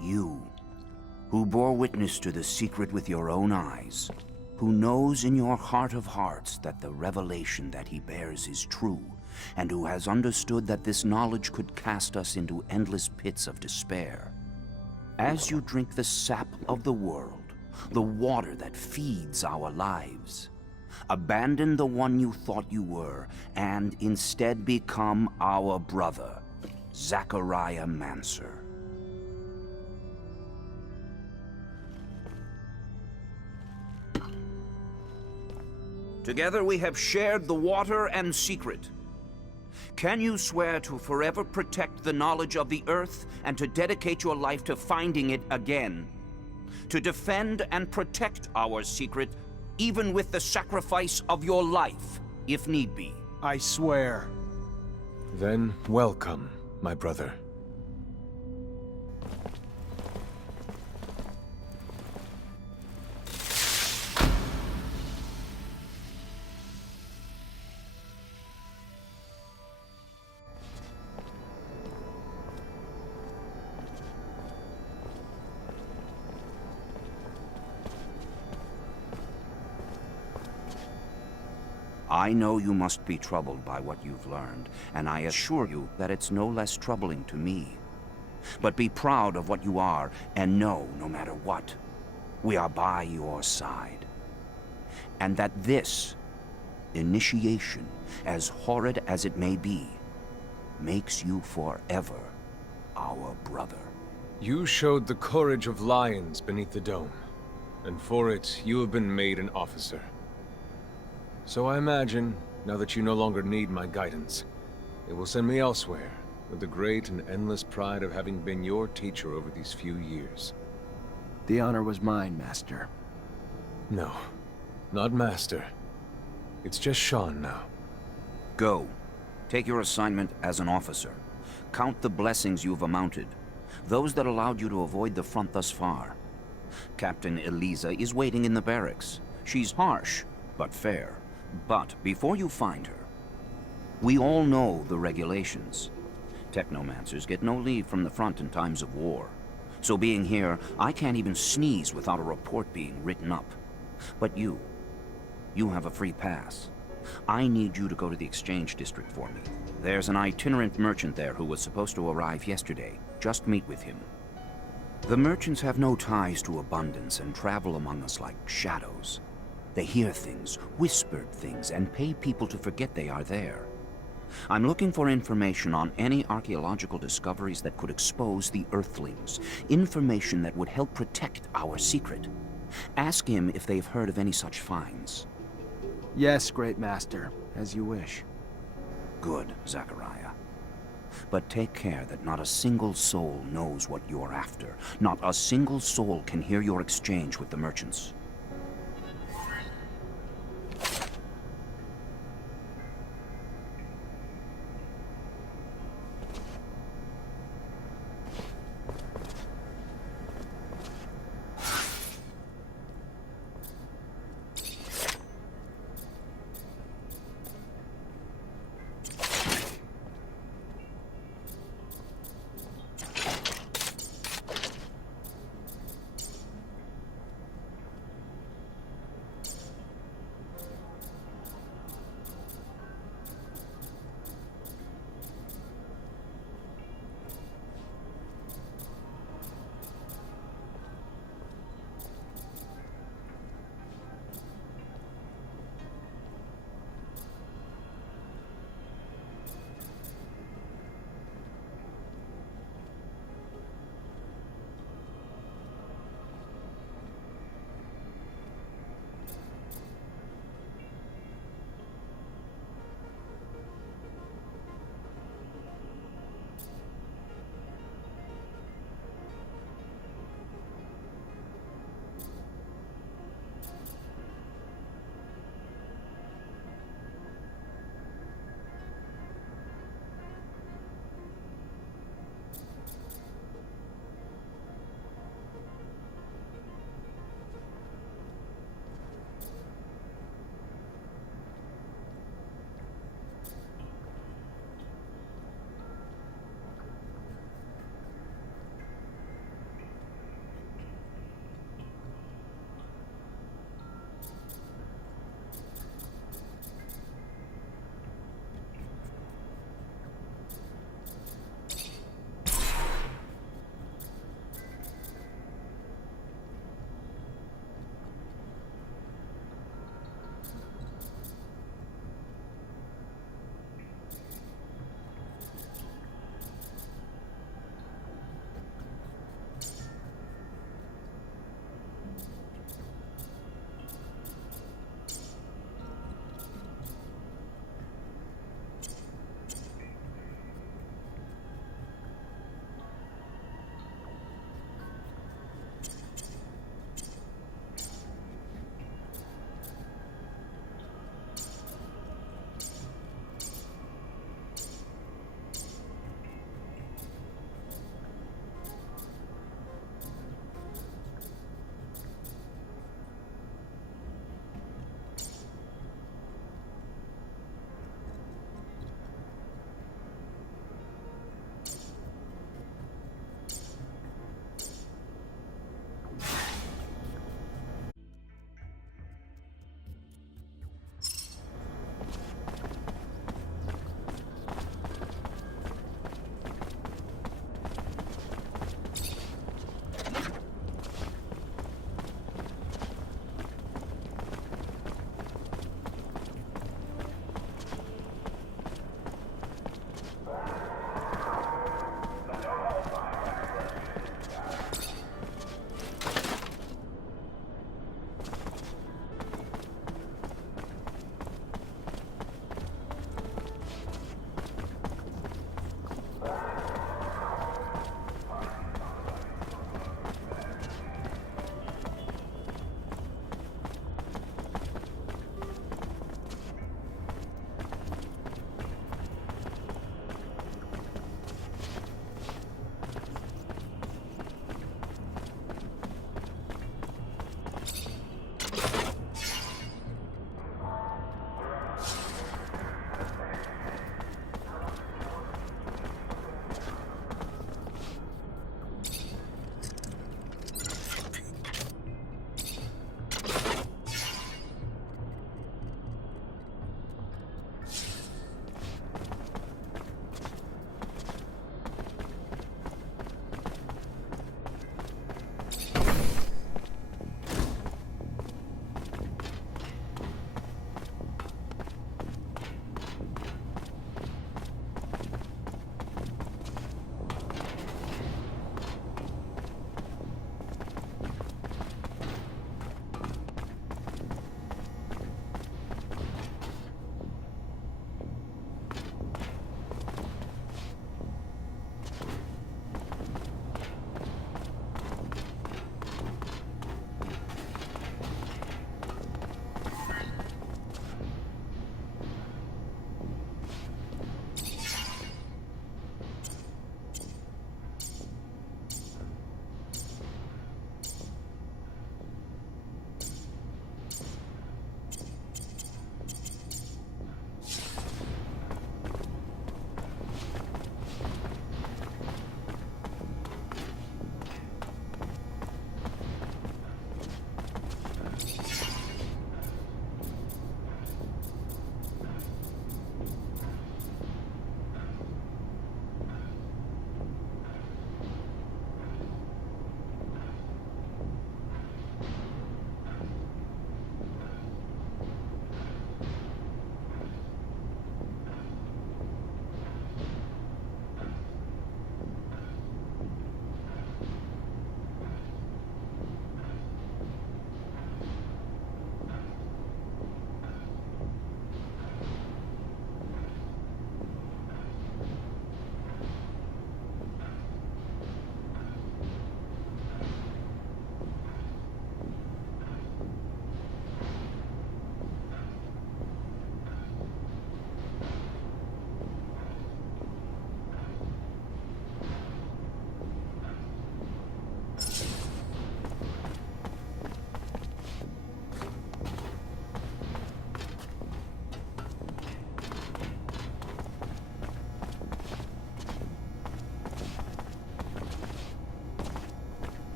You, who bore witness to the secret with your own eyes, who knows in your heart of hearts that the revelation that he bears is true, and who has understood that this knowledge could cast us into endless pits of despair. As you drink the sap of the world, the water that feeds our lives, abandon the one you thought you were, and instead become our brother, Technomancer. Together we have shared the water and secret. Can you swear to forever protect the knowledge of the Earth and to dedicate your life to finding it again? To defend and protect our secret, even with the sacrifice of your life, if need be? I swear. Then welcome, my brother. I know you must be troubled by what you've learned, and I assure you that it's no less troubling to me. But be proud of what you are, and know, no matter what, we are by your side. And that this initiation, as horrid as it may be, makes you forever our brother. You showed the courage of lions beneath the dome, and for it, you have been made an officer. So I imagine, now that you no longer need my guidance, it will send me elsewhere, with the great and endless pride of having been your teacher over these few years. The honor was mine, Master. No, not Master. It's just Sean now. Go. Take your assignment as an officer. Count the blessings you've amounted, those that allowed you to avoid the front thus far. Captain Eliza is waiting in the barracks. She's harsh, but fair. But before you find her, we all know the regulations. Technomancers get no leave from the front in times of war. So being here, I can't even sneeze without a report being written up. But you have a free pass. I need you to go to the exchange district for me. There's an itinerant merchant there who was supposed to arrive yesterday. Just meet with him. The merchants have no ties to abundance and travel among us like shadows. They hear things, whispered things, and pay people to forget they are there. I'm looking for information on any archaeological discoveries that could expose the Earthlings. Information that would help protect our secret. Ask him if they've heard of any such finds. Yes, Great Master, as you wish. Good, Zachariah. But take care that not a single soul knows what you're after. Not a single soul can hear your exchange with the merchants.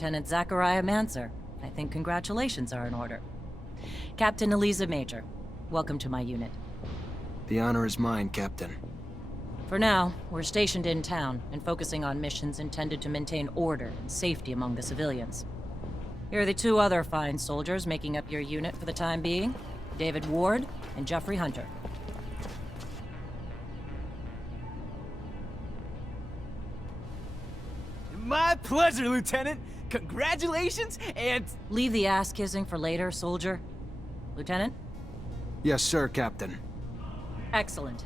Lieutenant Zachariah Mancer. I think congratulations are in order. Captain Eliza Major, welcome to my unit. The honor is mine, Captain. For now, we're stationed in town and focusing on missions intended to maintain order and safety among the civilians. Here are the two other fine soldiers making up your unit for the time being, David Ward and Jeffrey Hunter. My pleasure, Lieutenant! Congratulations, and... Leave the ass-kissing for later, soldier. Lieutenant? Yes, sir, Captain. Excellent.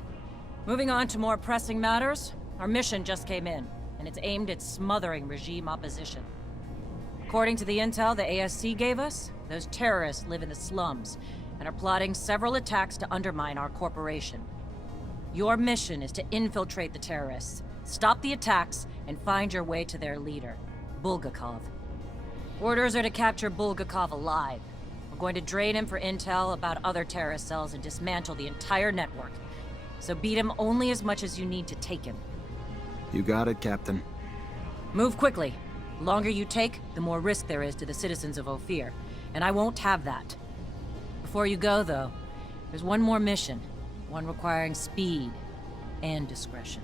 Moving on to more pressing matters, our mission just came in, and it's aimed at smothering regime opposition. According to the intel the ASC gave us, those terrorists live in the slums and are plotting several attacks to undermine our corporation. Your mission is to infiltrate the terrorists, stop the attacks, and find your way to their leader, Bulgakov. Orders are to capture Bulgakov alive. We're going to drain him for intel about other terrorist cells and dismantle the entire network. So beat him only as much as you need to take him. You got it, Captain. Move quickly. The longer you take, the more risk there is to the citizens of Ophir, and I won't have that. Before you go, though, there's one more mission, one requiring speed and discretion.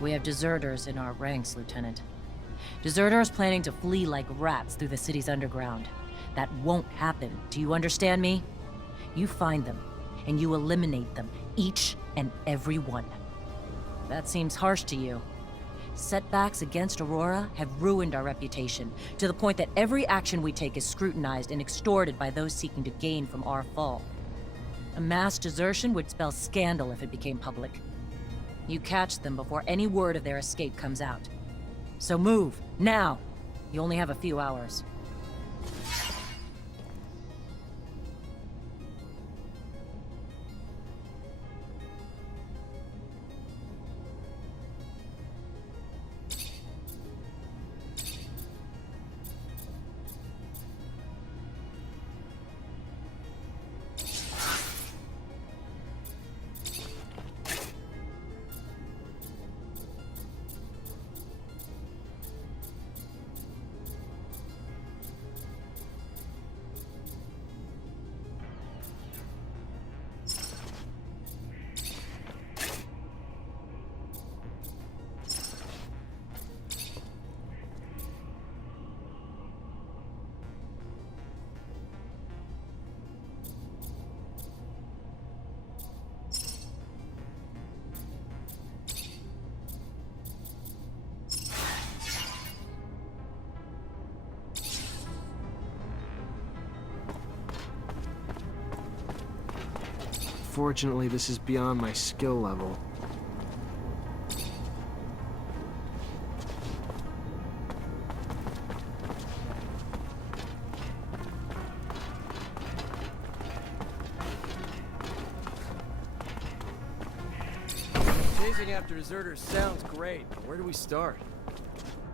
We have deserters in our ranks, Lieutenant. Deserters planning to flee like rats through the city's underground. That won't happen. Do you understand me? You find them, and you eliminate them, each and every one. That seems harsh to you. Setbacks against Aurora have ruined our reputation, to the point that every action we take is scrutinized and extorted by those seeking to gain from our fall. A mass desertion would spell scandal if it became public. You catch them before any word of their escape comes out. So move, now! You only have a few hours. Fortunately, this is beyond my skill level. Chasing after deserters sounds great. Where do we start?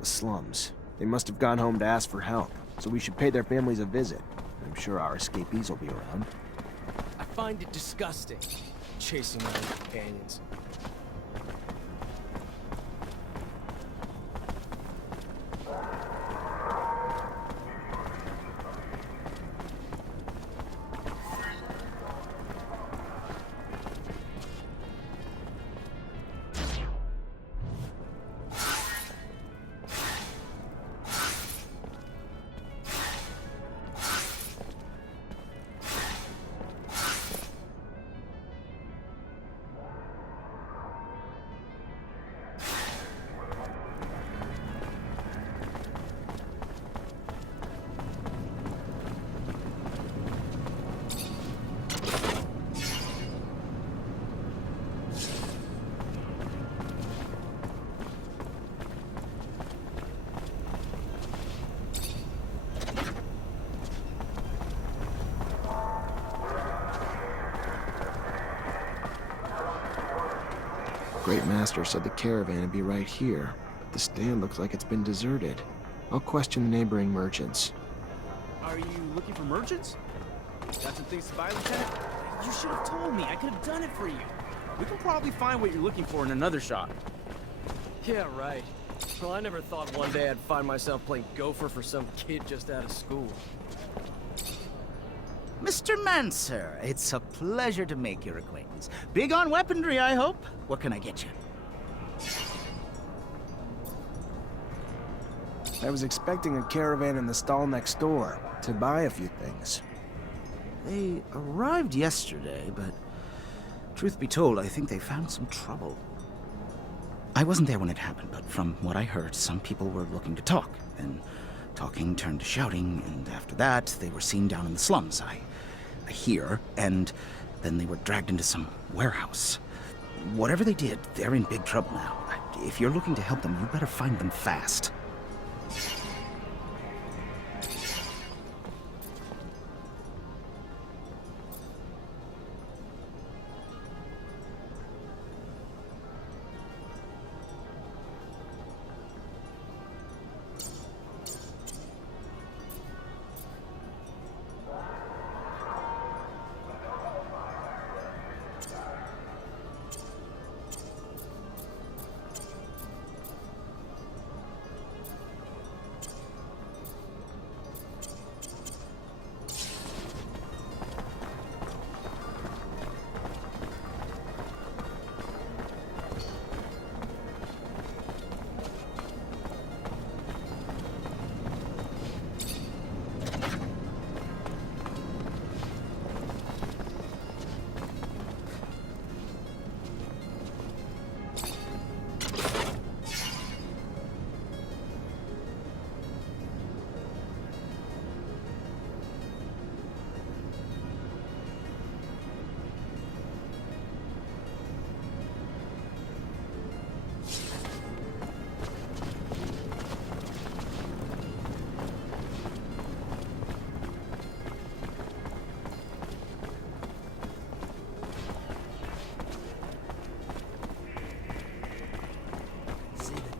The slums. They must have gone home to ask for help, so we should pay their families a visit. I'm sure our escapees will be around. I find it disgusting, chasing my own companions. Great Master said the caravan would be right here, but the stand looks like it's been deserted. I'll question the neighboring merchants. Are you looking for merchants? Got some things to buy, Lieutenant? You should have told me. I could have done it for you. We can probably find what you're looking for in another shop. Yeah, right. Well, I never thought one day I'd find myself playing gopher for some kid just out of school. Mr. Mancer, it's a pleasure to make your acquaintance. Big on weaponry, I hope? What can I get you? I was expecting a caravan in the stall next door to buy a few things. They arrived yesterday, but truth be told, I think they found some trouble. I wasn't there when it happened, but from what I heard, some people were looking to talk, and talking turned to shouting, and after that, they were seen down in the slums, I hear, and then they were dragged into some warehouse. Whatever they did, they're in big trouble now. If you're looking to help them, you better find them fast.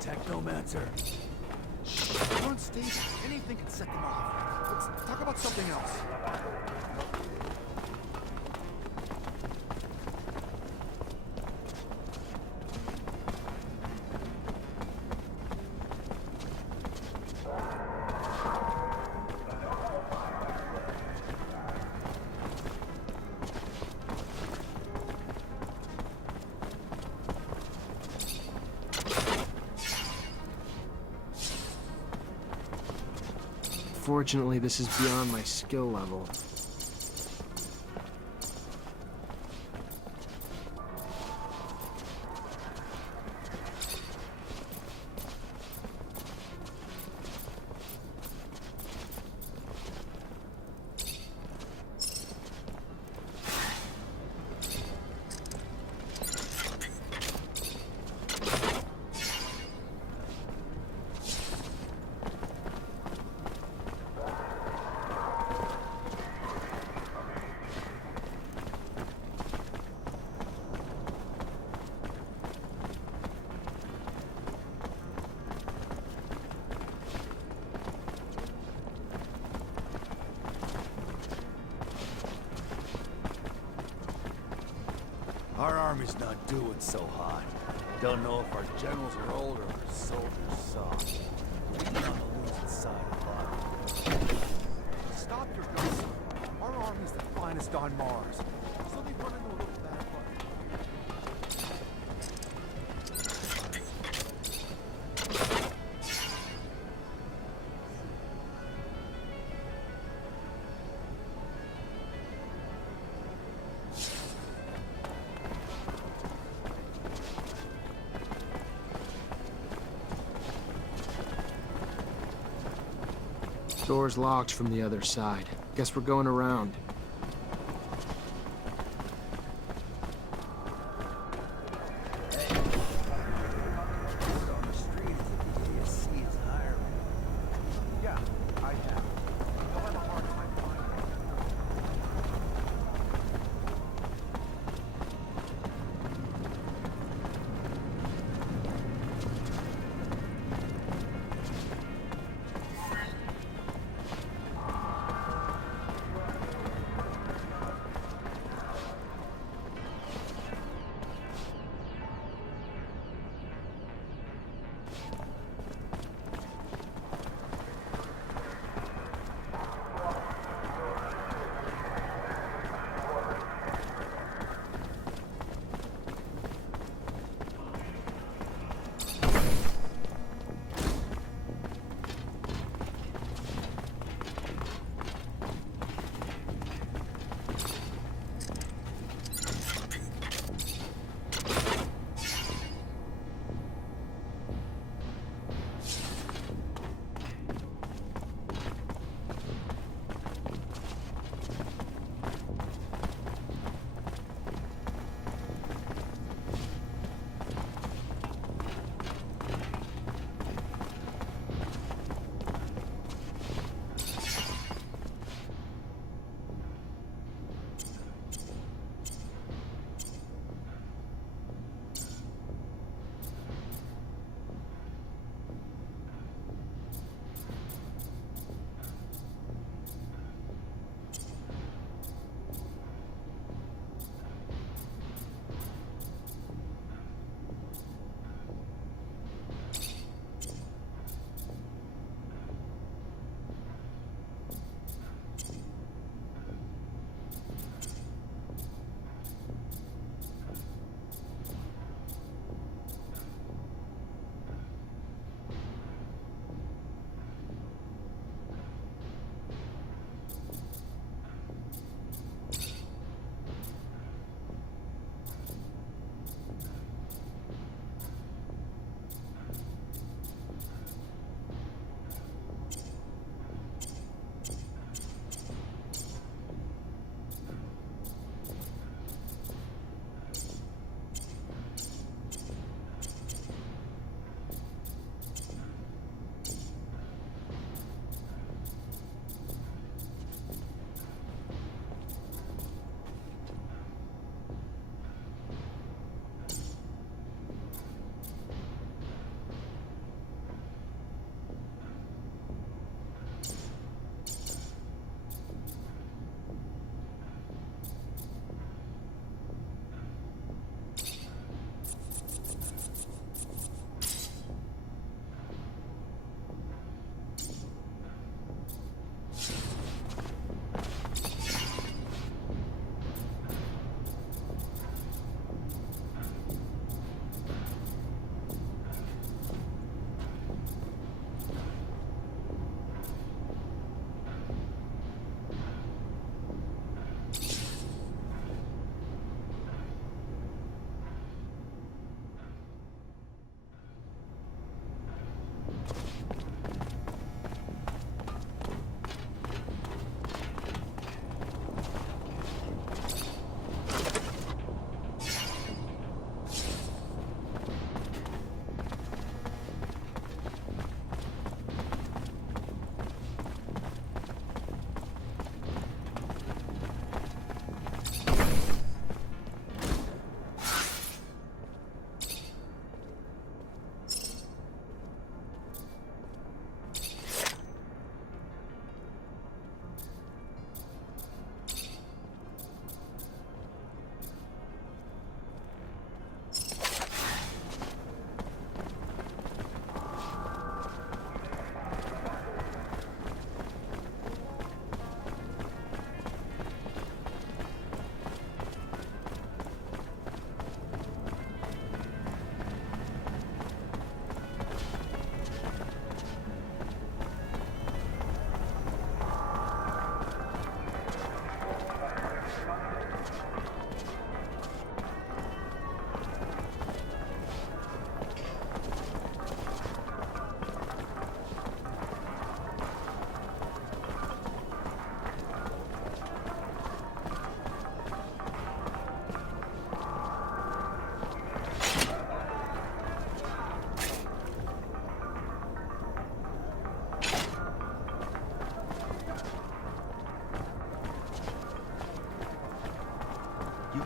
Technomancer. Shh, on stage, anything can set them off. Let's talk about something else. Fortunately, this is beyond my skill level. Our army's not doing so hot. Don't know if our generals are old or our soldiers soft. We've been on the losing side a lot. Stop your guns. Our army's the finest on Mars. So they run into a little bad luck. Door's locked from the other side. Guess we're going around. On the street as if the ASC is hiring. Yeah, I have. They'll have a hard time finding it.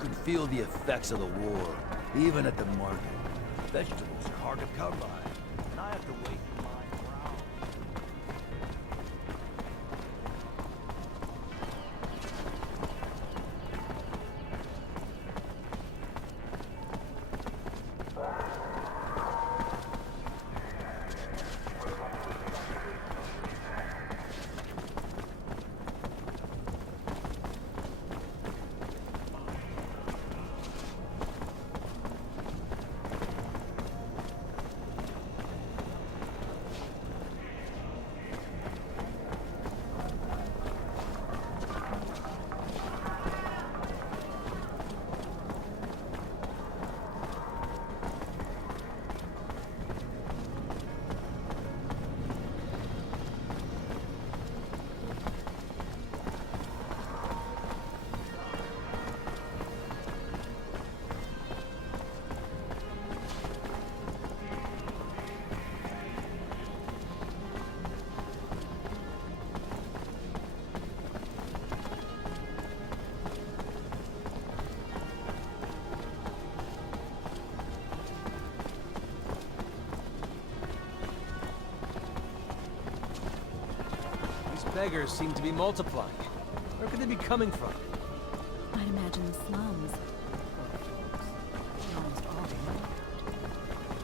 can feel the effects of the war, even at the market. Vegetables are hard to come by, and I have to wait in line around. Beggars seem to be multiplying. Where could they be coming from? I'd imagine the slums. They're almost all dead.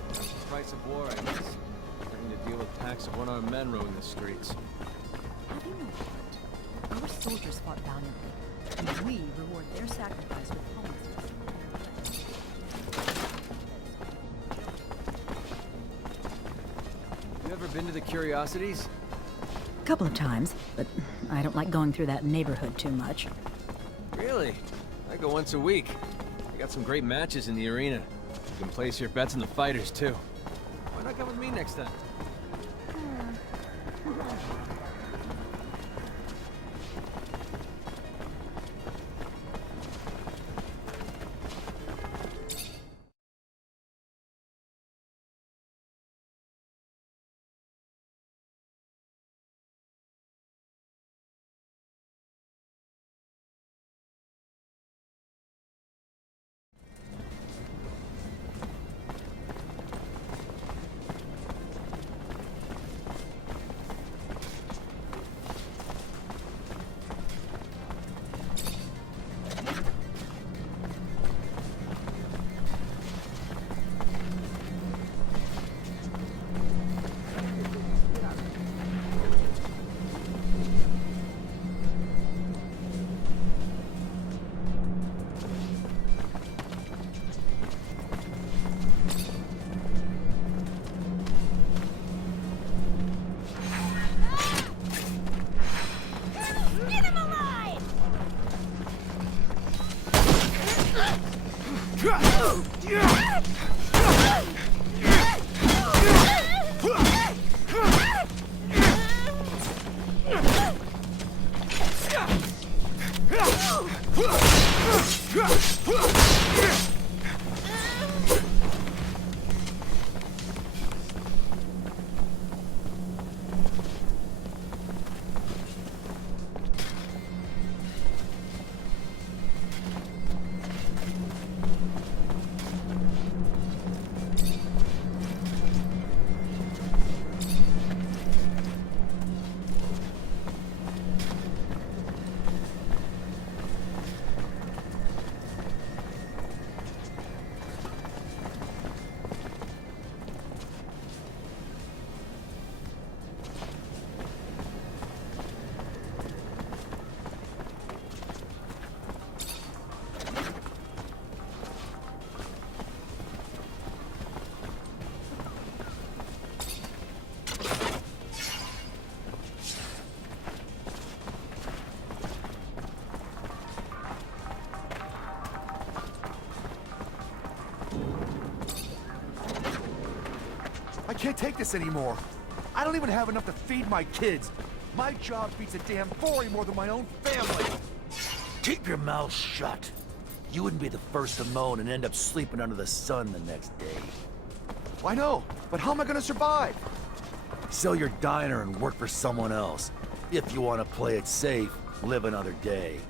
That's the price of war, I guess. Having to deal with packs of one-armed men roaming the streets. Have you no heart? Our soldiers fought valiantly, and we reward their sacrifice with promises. You ever been to the Curiosities? Couple of times, but I don't like going through that neighborhood too much. Really? I go once a week. They got some great matches in the arena. You can place your bets on the fighters, too. Why not come with me next time? I can't take this anymore. I don't even have enough to feed my kids. My job beats a damn 40 more than my own family. Keep your mouth shut. You wouldn't be the first to moan and end up sleeping under the sun the next day. I know, but how am I gonna survive? Sell your diner and work for someone else. If you want to play it safe, live another day.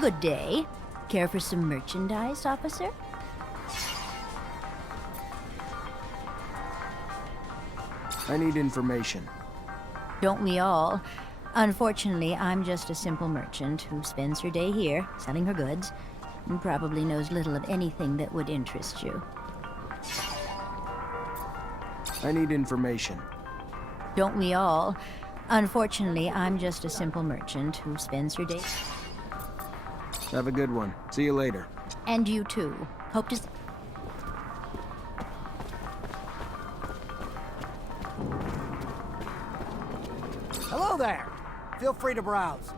Good day. Care for some merchandise, officer? I need information. Don't we all? Unfortunately, I'm just a simple merchant who spends her day here, selling her goods, and probably knows little of anything that would interest you. I need information. Don't we all? Unfortunately, I'm just a simple merchant who spends her day... Have a good one. See you later. And you too. Hope to... Hello there! Feel free to browse.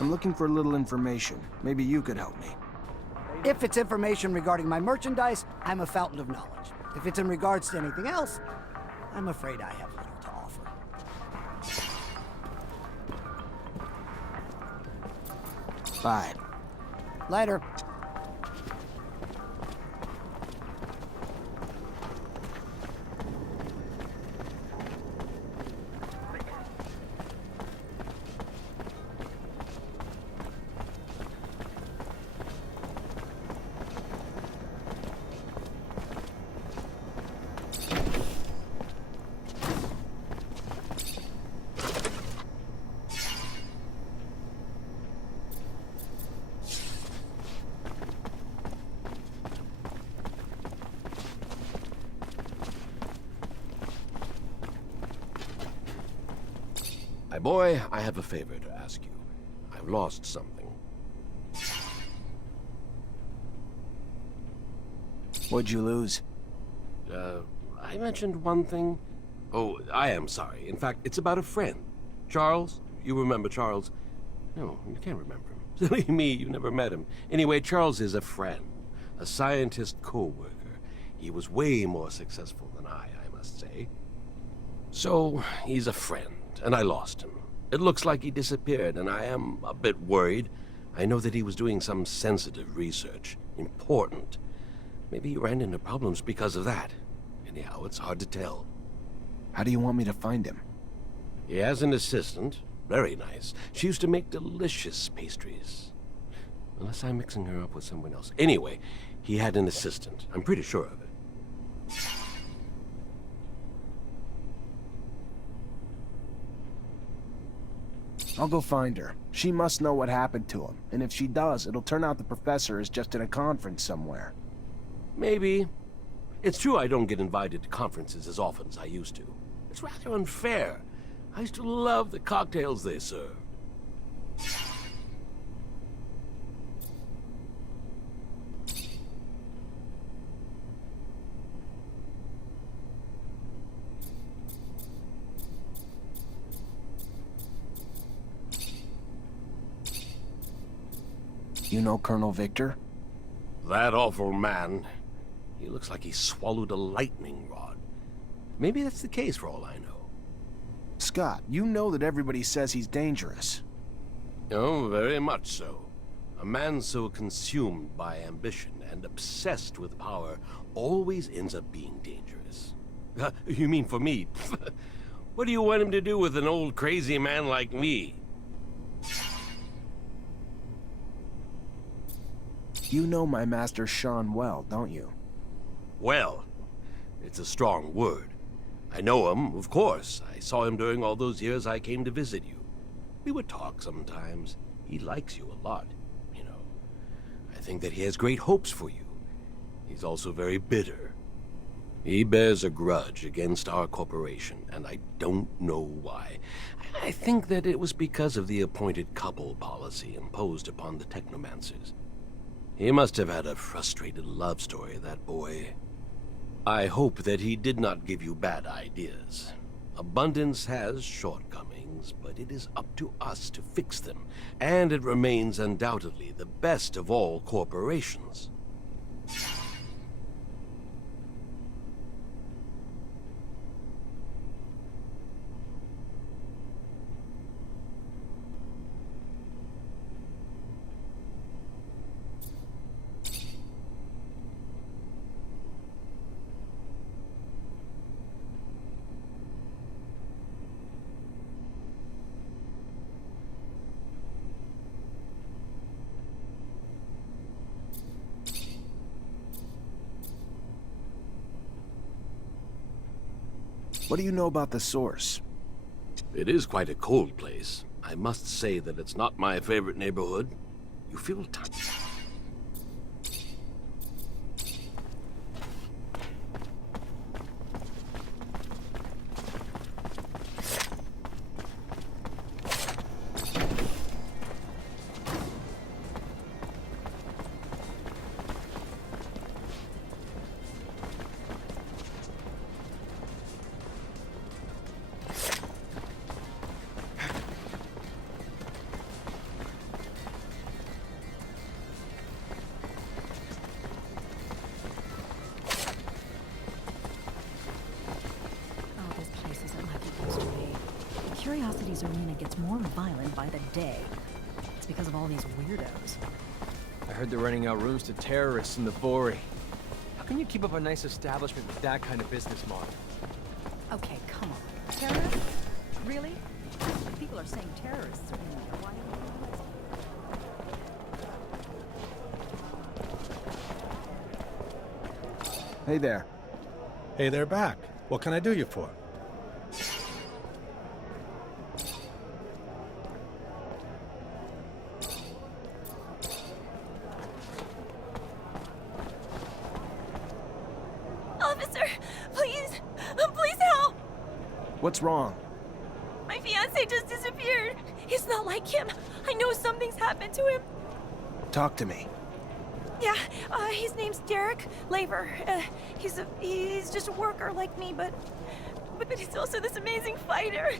I'm looking for a little information. Maybe you could help me. If it's information regarding my merchandise, I'm a fountain of knowledge. If it's in regards to anything else, I'm afraid I have little to offer. Bye. Later. My boy, I have a favor to ask you. I've lost something. What'd you lose? I mentioned one thing. Oh, I am sorry. In fact, it's about a friend. Charles? You remember Charles? No, you can't remember him. Silly me, you never met him. Anyway, Charles is a friend. A scientist co-worker. He was way more successful than I must say. So, he's a friend. And I lost him. It looks like he disappeared, and I am a bit worried. I know that he was doing some sensitive research. Important. Maybe he ran into problems because of that. Anyhow, it's hard to tell. How do you want me to find him? He has an assistant. Very nice. She used to make delicious pastries. Unless I'm mixing her up with someone else. Anyway, he had an assistant. I'm pretty sure of it. I'll go find her. She must know what happened to him, and if she does, it'll turn out the professor is just at a conference somewhere. Maybe. It's true I don't get invited to conferences as often as I used to. It's rather unfair. I used to love the cocktails they served. You know Colonel Victor? That awful man. He looks like he swallowed a lightning rod. Maybe that's the case for all I know. Scott, you know that everybody says he's dangerous. Oh, very much so. A man so consumed by ambition and obsessed with power always ends up being dangerous. You mean for me? What do you want him to do with an old crazy man like me? You know my master Sean well, don't you? Well, it's a strong word. I know him, of course. I saw him during all those years I came to visit you. We would talk sometimes. He likes you a lot, you know. I think that he has great hopes for you. He's also very bitter. He bears a grudge against our corporation, and I don't know why. I think that it was because of the appointed couple policy imposed upon the Technomancers. He must have had a frustrated love story, that boy. I hope that he did not give you bad ideas. Abundance has shortcomings, but it is up to us to fix them, and it remains undoubtedly the best of all corporations. What do you know about the source? It is quite a cold place. I must say that it's not my favorite neighborhood. You feel tiny. Oh, this place isn't like it used to be. Curiosity's arena gets more violent by the day. It's because of all these weirdos. I heard they're renting out rooms to terrorists in the Vori. How can you keep up a nice establishment with that kind of business model? Okay, come on. Terrorists? Really? People are saying terrorists are in there. Why? Hey there. Hey, they're back. What can I do you for? Officer, please, please help! What's wrong? My fiancé just disappeared. He's not like him. I know something's happened to him. Talk to me. Yeah, his name's Derek Labor. He's just a worker like me, but he's also this amazing fighter.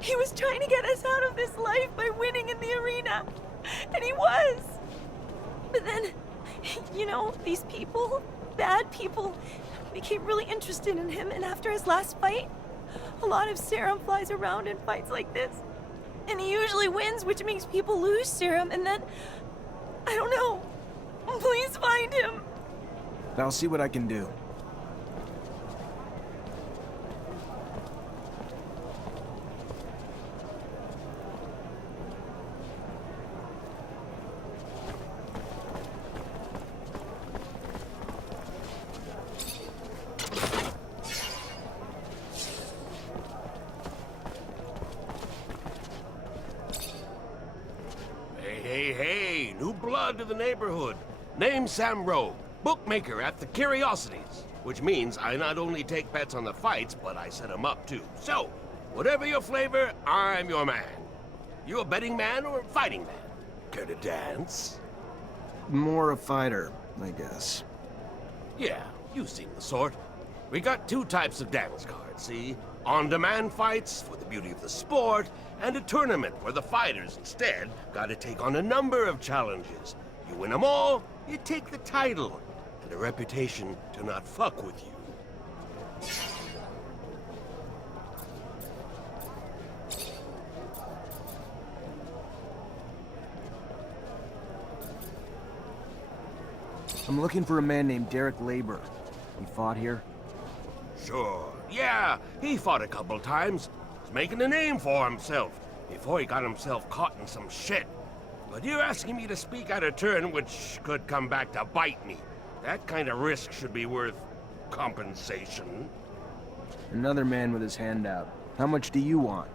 He was trying to get us out of this life by winning in the arena, and he was. But then, you know, these people, bad people, became really interested in him, and after his last fight, a lot of serum flies around in fights like this. And he usually wins, which makes people lose serum, and then, I don't know. Please find him. I'll see what I can do. Hey, new blood to the neighborhood. Name's Sam Rowe, bookmaker at the Curiosities, which means I not only take bets on the fights, but I set them up too. So, whatever your flavor, I'm your man. You a betting man or a fighting man? Care to dance? More a fighter, I guess. Yeah, you've seen the sort. We got two types of dance cards, see? On-demand fights for the beauty of the sport, and a tournament where the fighters instead gotta take on a number of challenges. You win them all, you take the title, and a reputation to not fuck with you. I'm looking for a man named Derek Labor. He fought here? Sure, yeah, he fought a couple times. He's making a name for himself before he got himself caught in some shit. But you're asking me to speak out of turn, which could come back to bite me. That kind of risk should be worth compensation. Another man with his hand out. How much do you want?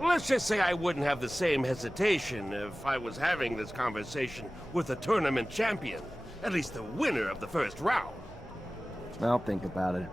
Let's just say I wouldn't have the same hesitation if I was having this conversation with a tournament champion. At least the winner of the first round. I'll think about it.